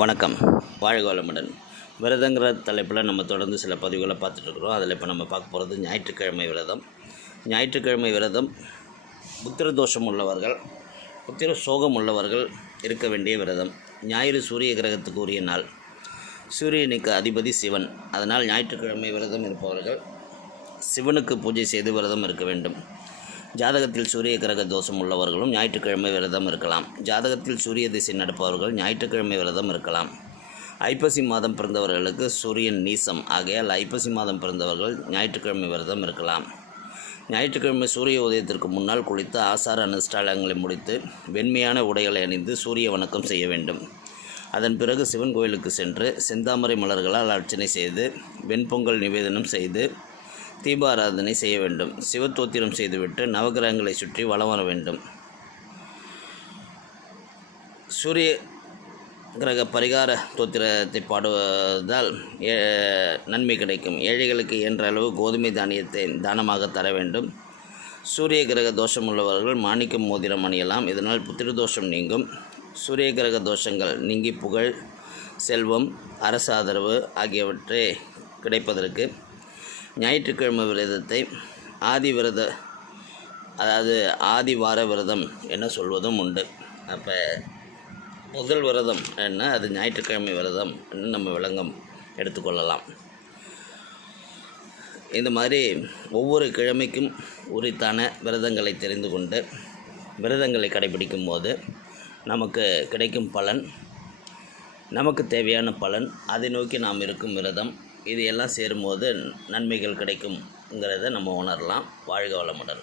வணக்கம். வாழ்க வளமுடன் விரதங்கிற தலைப்பில் நம்ம தொடர்ந்து சில பதிவுகளை பார்த்துட்ருக்குறோம் அதில் இப்போ நம்ம பார்க்க போகிறது ஞாயிற்றுக்கிழமை விரதம். ஞாயிற்றுக்கிழமை விரதம் புத்திர தோஷம் உள்ளவர்கள் புத்திர சோகம் உள்ளவர்கள் இருக்க வேண்டிய விரதம். ஞாயிறு சூரிய கிரகத்துக்கு உரிய நாள். சூரியனுக்கு அதிபதி சிவன். அதனால் ஞாயிற்றுக்கிழமை விரதம் இருப்பவர்கள் சிவனுக்கு பூஜை செய்து விரதம் இருக்க வேண்டும். ஜாதகத்தில் சூரிய கிரக தோஷம் உள்ளவர்களும் ஞாயிற்றுக்கிழமை விரதம் இருக்கலாம். ஜாதகத்தில் சூரிய திசை நடப்பவர்கள் ஞாயிற்றுக்கிழமை விரதம் இருக்கலாம். ஐப்பசி மாதம் பிறந்தவர்களுக்கு சூரியன் நீசம். ஆகையால் ஐப்பசி மாதம் பிறந்தவர்கள் ஞாயிற்றுக்கிழமை விரதம் இருக்கலாம். ஞாயிற்றுக்கிழமை சூரிய உதயத்திற்கு முன்னால் குளித்து ஆசார அனுஷ்டானங்களை முடித்து வெண்மையான உடைகளை அணிந்து சூரிய வணக்கம் செய்ய வேண்டும். அதன் பிறகு சிவன் கோயிலுக்கு சென்று செந்தாமரை மலர்களால் அர்ச்சனை செய்து வெண்பொங்கல் நிவேதனம் செய்து தீபாராதனை செய்ய வேண்டும். சிவத்தோத்திரம் செய்துவிட்டு நவகிரகங்களை சுற்றி வலம் வர வேண்டும். சூரிய கிரக பரிகார தோத்திரத்தை பாடுவதால் ஏ- நன்மை கிடைக்கும். ஏழைகளுக்கு என்ற அளவு கோதுமை தானியத்தை தானமாக தர வேண்டும். சூரிய கிரக தோஷம் உள்ளவர்கள் மாணிக்கம் மோதிரம் அணியலாம். இதனால் புத்திர தோஷம் நீங்கும். சூரிய கிரக தோஷங்கள் நீங்கி புகழ் செல்வம் அரசு ஆதரவு ஆகியவற்றை கிடைப்பதற்கு ஞாயிற்றுக்கிழமை விரதத்தை ஆதி விரத அதாவது ஆதி வார விரதம் என சொல்வதும் உண்டு. அப்போ முதல் விரதம் என்ன? அது ஞாயிற்றுக்கிழமை விரதம் நம்ம விளங்கம் எடுத்துக்கொள்ளலாம். இந்த மாதிரி ஒவ்வொரு கிழமைக்கும் உரித்தான விரதங்களை தெரிந்து கொண்டு விரதங்களை கடைபிடிக்கும் போது நமக்கு கிடைக்கும் பலன் நமக்கு தேவையான பலன் அதை நோக்கி நாம் இருக்கும் விரதம் இது எல்லாம் சேரும்போது நன்மைகள் கிடைக்குங்கிறத நம்ம உணரலாம். வாழ்க வளமுடன்.